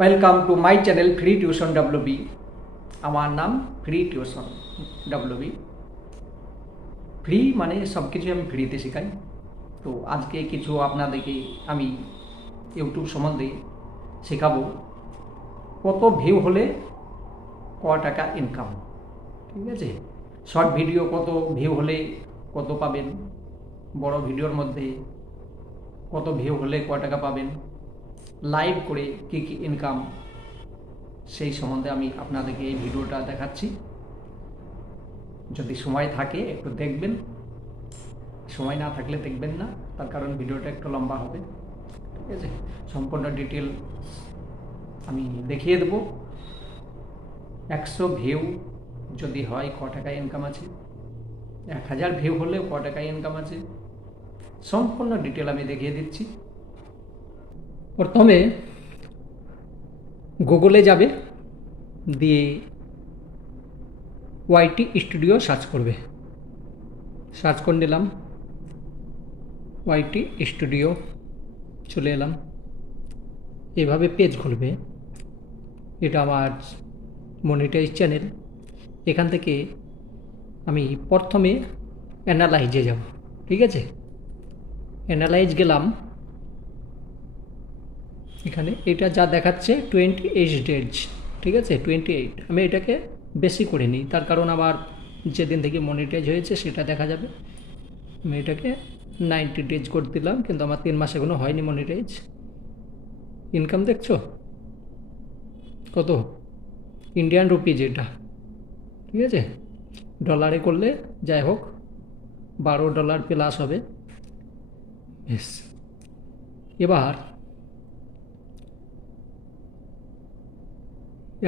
Welcome to my channel free tuition WB. আমার নাম free tuition WB. Free মানে সব কিছু আমি ফ্রিতে শেখাই। তো আজকে কিছু আপনাদেরকে আমি ইউটিউব সম্বন্ধে শেখাবো। কত ভিউ হলে ক টাকা ইনকাম, ঠিক আছে। শর্ট ভিডিও কত ভিউ হলে কত পাবেন, বড় ভিডিওর মধ্যে কত ভিউ হলে ক টাকা পাবেন, লাইভ করে কী কী ইনকাম, সেই সম্বন্ধে আমি আপনাদেরকে এই ভিডিওটা দেখাচ্ছি। যদি সময় থাকে একটু দেখবেন, সময় না থাকলে দেখবেন না, তার কারণ ভিডিওটা একটু লম্বা হবে, ঠিক আছে। সম্পূর্ণ ডিটেল আমি দেখিয়ে দেবো। 100 ভিউ যদি হয় ক টাকায় ইনকাম আছে, 1000 ভিউ হলেও ক টাকায় ইনকাম আছে, সম্পূর্ণ ডিটেল আমি দেখিয়ে দিচ্ছি। প্রথমে গুগলে যাবে, দিয়ে ওয়াইটি স্টুডিও সার্চ করবে। সার্চ করে নিলাম ওয়াইটি স্টুডিও, চলে এলাম। এভাবে পেজ খুলবে। এটা আমার মনিটাইজ চ্যানেল। এখান থেকে আমি প্রথমে অ্যানালাইজে যাব, ঠিক আছে। অ্যানালাইজ গেলাম। এখানে এটা যা দেখাচ্ছে 28 ডেজ, ঠিক আছে, 28। আমি এটাকে বেশি করে নিই, তার কারণ আমার যেদিন থেকে মনিটাইজ হয়েছে সেটা দেখা যাবে। আমি এটাকে 90 ডেজ করে দিলাম, কিন্তু আমার 3 মাস এখনো হয়নি মনিটাইজ। ইনকাম দেখছো কত, ইন্ডিয়ান রুপিজ এটা, ঠিক আছে। ডলারে করলে যাই হোক $12 প্লাস হবে। বেশ, এবার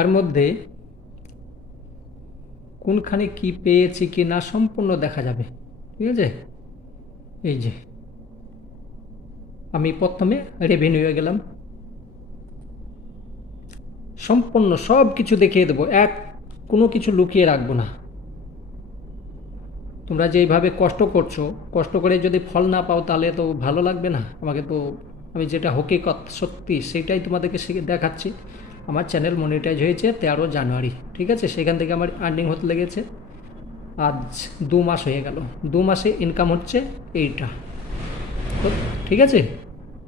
এর মধ্যে কোনখানে কি পেয়েছি কি না সম্পূর্ণ দেখা যাবে, ঠিক আছে। এই যে আমি প্রথমে রেভিনিউ গেলাম, সম্পূর্ণ সব কিছু দেখিয়ে দেবো, কোনো কিছু লুকিয়ে রাখবো না। তোমরা যেইভাবে কষ্ট করছো, কষ্ট করে যদি ফল না পাও তাহলে তো ভালো লাগবে না আমাকে। তো আমি যেটা হকিকত সত্যি সেটাই তোমাদেরকে দেখাচ্ছি। আমার চ্যানেল মনিটাইজ হয়েছে 13 জানুয়ারি, ঠিক আছে। সেখান থেকে আমার আর্নিং হতে লেগেছে আজ 2 মাস হয়ে গেল। 2 মাসে ইনকাম হচ্ছে এইটা, ঠিক আছে।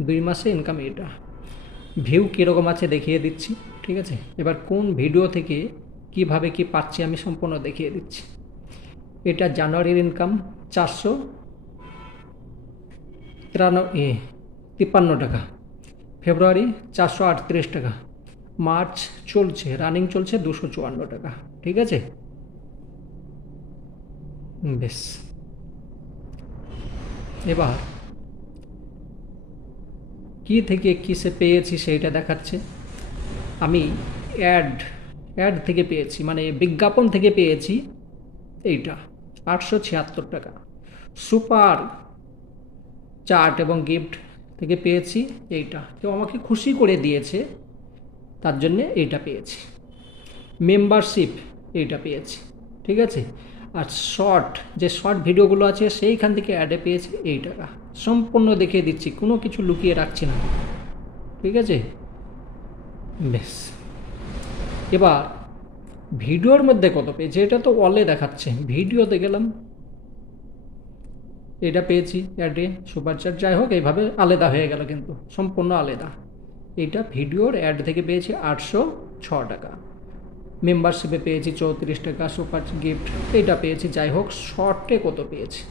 2 মাসে ইনকাম এইটা। ভিউ কীরকম আছে দেখিয়ে দিচ্ছি, ঠিক আছে। এবার কোন ভিডিও থেকে কিভাবে কি পাচ্ছি আমি সম্পূর্ণ দেখিয়ে দিচ্ছি। এটা জানুয়ারির ইনকাম 453 টাকা, ফেব্রুয়ারি 438 টাকা, মার্চ চলছে, রানিং চলছে 254 টাকা, ঠিক আছে। বেশ, এবার কি থেকে কিসে পেয়েছি সেইটা দেখাচ্ছে। আমি অ্যাড থেকে পেয়েছি, মানে বিজ্ঞাপন থেকে পেয়েছি এইটা 876 টাকা। সুপার চার্ট এবং গিফট থেকে পেয়েছি এইটা, কেউ আমাকে খুশি করে দিয়েছে তার জন্যে এইটা পেয়েছি। মেম্বারশিপ এইটা পেয়েছি, ঠিক আছে। আর শর্ট ভিডিওগুলো আছে সেইখান থেকে অ্যাডে পেয়েছি এই টাকা। সম্পূর্ণ দেখিয়ে দিচ্ছি, কোনো কিছু লুকিয়ে রাখছি না, ঠিক আছে। বেশ, এবার ভিডিওর মধ্যে কত পেয়েছি এটা তো অলে দেখাচ্ছে। ভিডিওতে গেলাম, এটা পেয়েছি অ্যাডে, সুপার চার্ট, যাই হোক এইভাবে আলাদা হয়ে গেল, কিন্তু সম্পূর্ণ আলাদা। এটা ভিডিওর অ্যাড থেকে পেয়েছি 806 টাকা। মেম্বারশিপে পেয়েছি 34 টাকা। সুপার গিফট এইটা পেয়েছি, যাই হোক। শর্টে কত পেয়েছি,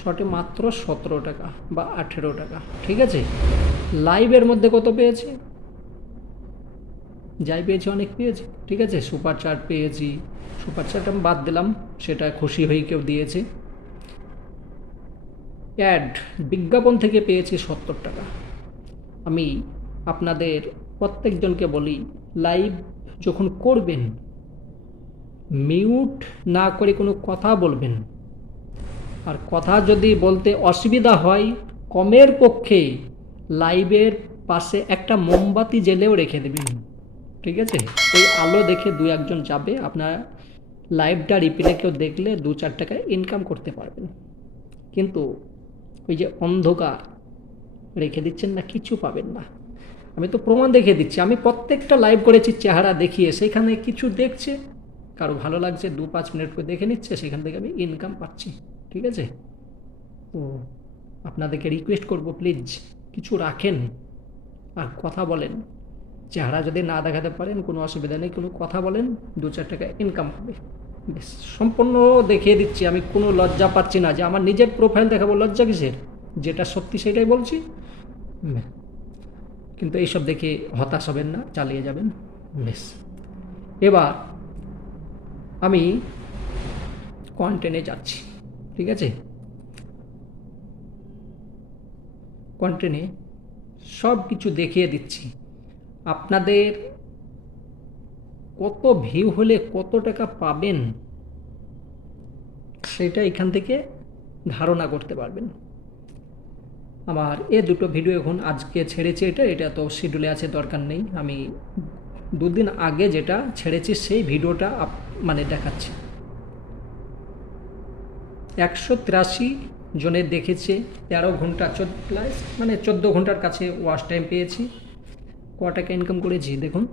শর্টে মাত্র 17 টাকা বা 18 টাকা, ঠিক আছে। লাইভের মধ্যে কত পেয়েছি, যাই পেয়েছি অনেক পেয়েছি, ঠিক আছে। সুপার চার্ট পেয়েছি, সুপার চার্ট আমি বাদ দিলাম, সেটা খুশি হয়ে কেউ দিয়েছে। অ্যাড বিজ্ঞাপন থেকে পেয়েছি 70 টাকা। আমি আপনাদের প্রত্যেকজনকে বলি, লাইভ যখন করবেন মিউট না করে কোনো কথা বলবেন। আর কথা যদি বলতে অসুবিধা হয়, কমের পক্ষে লাইভের পাশে একটা মোমবাতি জ্বেলেও রেখে দেবেন, ঠিক আছে। ওই আলো দেখে 2-1 যাবে, আপনার লাইভটা রিপ্লে কেউ দেখলে 2-4 টাকা ইনকাম করতে পারবেন। কিন্তু ওই যে অন্ধকার রেখে দিচ্ছেন না, কিছু পাবেন না। আমি তো প্রমাণ দেখিয়ে দিচ্ছি, আমি প্রত্যেকটা লাইভ করেছি চেহারা দেখিয়ে, সেখানে কিছু দেখছে, কারো ভালো লাগছে 2-5 মিনিট করে দেখে নিচ্ছে, সেখান থেকে আমি ইনকাম পাচ্ছি। ঠিক আছে, তো আপনাদেরকে রিকোয়েস্ট করব প্লিজ কিছু রাখেন আর কথা বলেন। চেহারা যদি না দেখাতে পারেন কোনো অসুবিধা নেই, কোনো কথা বলেন, 2-4 টাকা ইনকাম হবে। বেশ, সম্পূর্ণ দেখিয়ে দিচ্ছি, আমি কোনো লজ্জা পাচ্ছি না যে আমার নিজের প্রোফাইল দেখাবো, লজ্জা কিসের? যেটা সত্যি সেটাই বলছি। কিন্তু এইসব দেখে হতাশ হবেন না, চালিয়ে যাবেন। বেশ, এবার আমি কন্টেন্টে যাচ্ছি। ঠিক আছে, কন্টেন্টে সব কিছু দেখিয়ে দিচ্ছি। আপনাদের কত ভিউ হলে কত টাকা পাবেন সেটা এখান থেকে ধারণা করতে পারবেন। আমার দুটো ভিডিও এখন আজকে ছেড়েছি, এটা তো শিডিউলে আছে, দরকার নেই। আমি 2 দিন আগে যেটা ছেড়েছি সেই ভিডিওটা মানে দেখাচ্ছি। 183 জনের দেখেছে, 13 ঘন্টা মানে 14 ঘন্টার কাছে ওয়াচ টাইম পেয়েছি। ক টাকা ইনকাম করেছি দেখুন।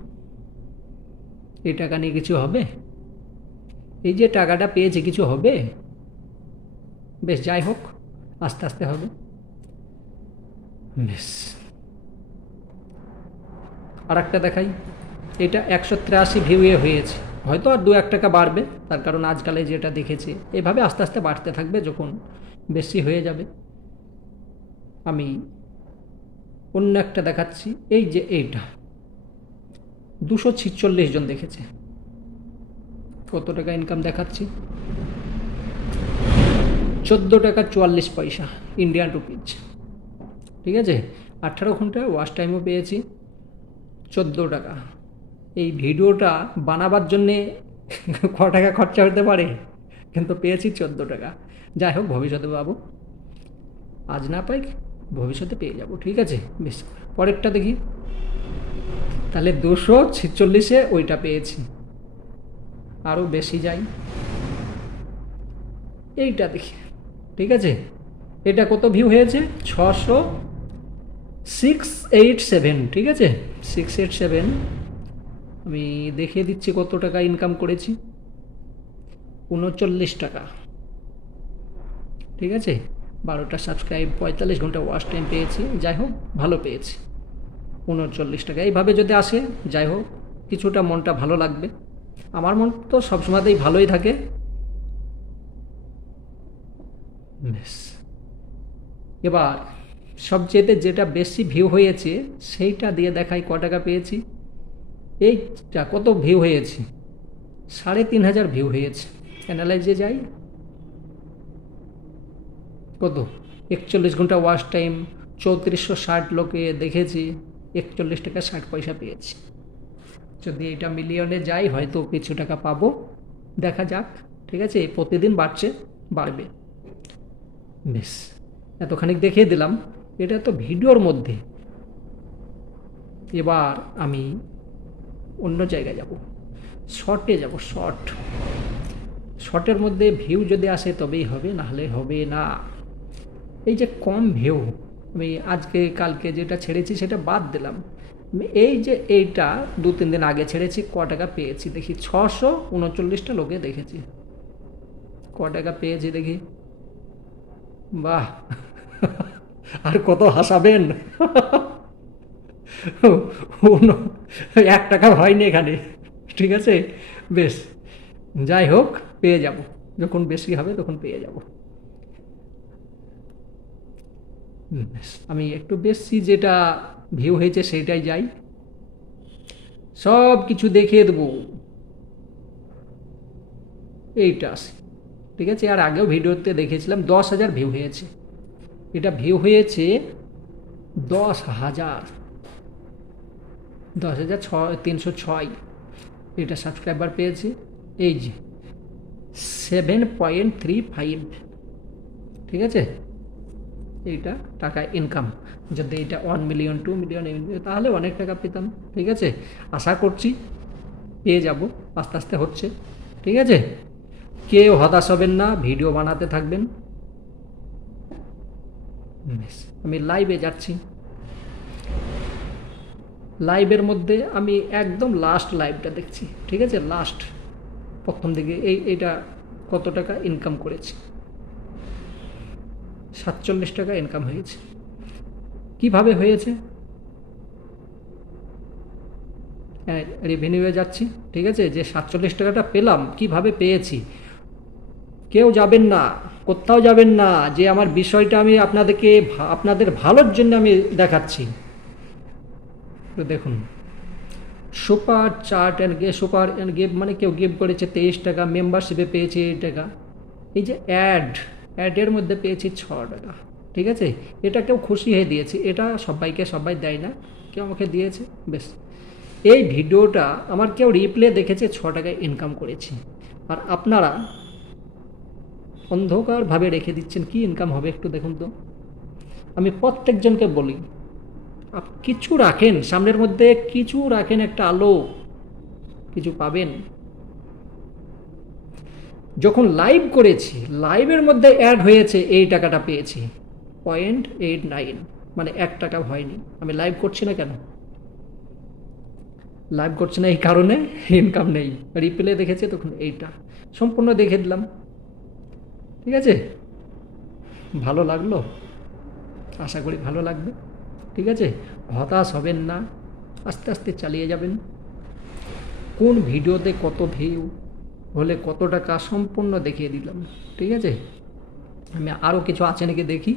এই টাকা নিয়ে কিছু হবে? এই যে টাকাটা পেয়েছি কিছু হবে? বেশ, যাই হোক, আস্তে আস্তে হবে। বেশ, আর একটা দেখাই। এটা 183 ভিউয়ে হয়েছে, হয়তো আর 2-1 টাকা বাড়বে, তার কারণ আজকালে যেটা দেখেছি এভাবে আস্তে আস্তে বাড়তে থাকবে, যখন বেশি হয়ে যাবে। আমি অন্য একটা দেখাচ্ছি, এই যে এইটা 246 জন দেখেছে। কত টাকা ইনকাম দেখাচ্ছি? 14 টাকা 44 পয়সা ইন্ডিয়ান রুপিজ। ঠিক আছে, 18 ঘন্টা ওয়াচ টাইমও পেয়েছি, 14 টাকা। এই ভিডিওটা বানাবার জন্যে ক টাকা খরচা হতে পারে, কিন্তু পেয়েছি 14 টাকা। যাই হোক, ভবিষ্যতে পাবো, আজ না পাই ভবিষ্যতে পেয়ে যাব। ঠিক আছে, বেশ, পরেরটা দেখি। তাহলে 246-এ ওইটা পেয়েছি, আরও বেশি যাই, এইটা দেখি। ঠিক আছে, এটা কত ভিউ হয়েছে? 687। ঠিক আছে, 687। আমি দেখিয়ে দিচ্ছি কত টাকা ইনকাম করেছি, 39 টাকা। ঠিক আছে, 12টা সাবস্ক্রাইব, 45 ঘন্টা ওয়াচ টাইম পেয়েছি। যাই হোক, ভালো পেয়েছি, 39 টাকা। এইভাবে যদি আসে, যাই হোক, কিছুটা মনটা ভালো লাগবে। আমার মন তো সবসময়তেই ভালোই থাকে। বেশ, এবার সবচেয়েতে যেটা বেশি ভিউ হয়েছে সেইটা দিয়ে দেখাই ক টাকা পেয়েছি। এইটা কত ভিউ হয়েছে? 3500 ভিউ হয়েছে। অ্যানালাইজে যাই, কত? 41 ঘন্টা ওয়াচ টাইম, 3460 লোকে দেখেছি, 41 টাকা 60 পয়সা পেয়েছি। যদি এটা মিলিয়নে যাই হয়তো কিছু টাকা পাবো, দেখা যাক। ঠিক আছে, প্রতিদিন বাড়বে। বেশ, এতখানিক দেখিয়ে দিলাম, এটা তো ভিডিওর মধ্যে। এবার আমি অন্য জায়গায় যাব, শর্টে যাব। শর্টের মধ্যে ভিউ যদি আসে তবেই হবে, নাহলে হবে না। এই যে কম ভিউ, আমি আজকে কালকে যেটা ছেড়েছি সেটা বাদ দিলাম। এই যে এইটা 2-3 দিন আগে ছেড়েছি, ক টাকা পেয়েছি দেখি? 639টা লোকে দেখেছি। ক টাকা পেয়েছি দেখি? বাহ, আর কত হাসাবেন? 1 টাকা হয়নি এখানে। ঠিক আছে, বেশ, যাই হোক, পেয়ে যাব, যখন বেশি হবে তখন পেয়ে যাব। আমি একটু বেশি যেটা ভিউ হয়েছে সেইটাই যাই, সব কিছু দেখিয়ে দেবো। এইটা আসে। ঠিক আছে, আর আগেও ভিডিওতে দেখেছিলাম 10,000 ভিউ হয়েছে। এটা ভিউ হয়েছে 10,306। এটা সাবস্ক্রাইবার পেয়েছি, এই যে 7.35। ঠিক আছে, এইটা টাকা ইনকাম। যদি এটা 1 মিলিয়ন 2 মিলিয়ন তাহলে অনেক টাকা পেতাম। ঠিক আছে, আশা করছি পেয়ে যাব, আস্তে আস্তে হচ্ছে। ঠিক আছে, কেউ হতাশ হবেন না, ভিডিও বানাতে থাকবেন। আমি লাইভে যাচ্ছি। লাইভের মধ্যে আমি একদম লাস্ট লাইভটা দেখছি, ঠিক আছে, লাস্ট প্রথম দিকে এইটা কত টাকা ইনকাম করেছি, 47 টাকা ইনকাম হয়েছে। কিভাবে হয়েছে? রেভিনিউয়ে যাচ্ছি, ঠিক আছে, যে 47 টাকাটা পেলাম কিভাবে পেয়েছি। কেউ যাবেন না, কোথাও যাবেন না, যে আমার বিষয়টা আমি আপনাদেরকে আপনাদের ভালোর জন্য আমি দেখাচ্ছি। তো দেখুন, super chart and super and give মানে কেউ গিভ করেছে 23 টাকা, মেম্বারশিপে পেয়েছি 8 টাকা, এই যে অ্যাডের মধ্যে পেয়েছি 6 টাকা, ঠিক আছে। এটা কেউ খুশি হয়ে দিয়েছে, এটা সবাই দেয় না, কেউ আমাকে দিয়েছে, বেশ। এই ভিডিওটা আমার কেউ রিপ্লে দেখেছে, 6 টাকায় ইনকাম করেছি। আর আপনারা অন্ধকারভাবে রেখে দিচ্ছেন, কি ইনকাম হবে একটু দেখুন তো। আমি প্রত্যেকজনকে বলি, কিছু রাখেন সামনের মধ্যে, কিছু রাখেন, একটা আলো, কিছু পাবেন। যখন লাইভ করেছি, লাইভের মধ্যে অ্যাড হয়েছে, এই টাকাটা পেয়েছি 0.89, মানে 1 টাকা হয়নি। আমি লাইভ করছি না কেন? লাইভ করছি না এই কারণে ইনকাম নেই। রিপ্লে দেখেছে তখন এইটা সম্পূর্ণ দেখে দিলাম, ঠিক আছে। ভালো লাগলো, আশা করি ভালো লাগবে, ঠিক আছে। হতাশ হবেন না, আস্তে আস্তে চালিয়ে যাবেন। কোন ভিডিওতে কত ভিউ হলে কত টাকা সম্পূর্ণ দেখিয়ে দিলাম, ঠিক আছে। আমি আরও কিছু আছে নাকি দেখি।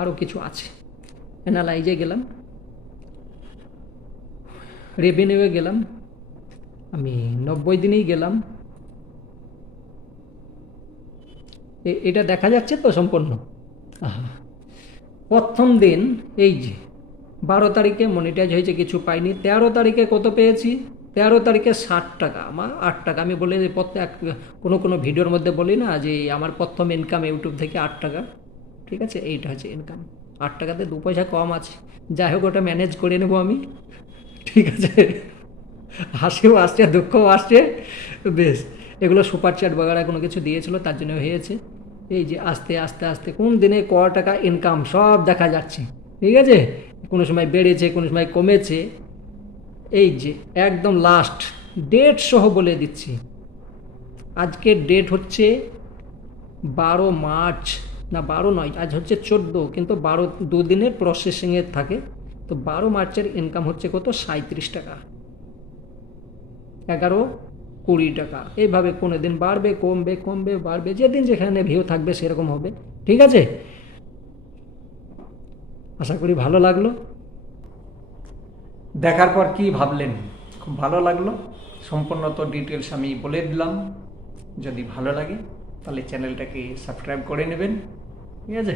আরও কিছু আছে। অ্যানালাইজে গেলাম, রেভিনিউয়ে গেলাম, আমি 90 দিনেই গেলাম। এটা দেখা যাচ্ছে তো সম্পূর্ণ। প্রথম দিন এই যে 12 তারিখে মনিটাইজ হয়েছে, কিছু পাইনি। 13 তারিখে কত পেয়েছি? 13 তারিখে 60 টাকা, আমার 8 টাকা। আমি বলি কোনো ভিডিওর মধ্যে বলি না যে আমার প্রথম ইনকাম ইউটিউব থেকে 8 টাকা, ঠিক আছে। এইটা হচ্ছে ইনকাম। 8 টাকাতে 2 পয়সা কম আছে, যাই হোক ওটা ম্যানেজ করে নেবো আমি, ঠিক আছে। হাসিও আসছে, দুঃখও আসছে, বেশ। এগুলো সুপার চ্যাট বগেরা কোনো কিছু দিয়েছিল, তার জন্য হয়েছে। এই যে আস্তে আস্তে আস্তে কোন দিনে ক টাকা ইনকাম সব দেখা যাচ্ছে, ঠিক আছে। কোনো সময় বেড়েছে, কোনো সময় কমেছে। এই যে একদম লাস্ট ডেট সহ বলে দিচ্ছি, আজকের ডেট হচ্ছে 12 মার্চ, না 12 নয়, আজ হচ্ছে 14, কিন্তু 12 দুদিনের প্রসেসিংয়ে থাকে। তো 12 মার্চের ইনকাম হচ্ছে কত? 37 টাকা, 11-20 টাকা। এইভাবে কোনো দিন বাড়বে, কমবে, বাড়বে, যেদিন যেখানে ভিউ থাকবে সেরকম হবে, ঠিক আছে। আশা করি ভালো লাগলো। দেখার পর কি ভাবলেন? খুব ভালো লাগলো। সম্পূর্ণ তো ডিটেলস আমি বলে দিলাম। যদি ভালো লাগে তাহলে চ্যানেলটাকে সাবস্ক্রাইব করে নেবেন, ঠিক আছে।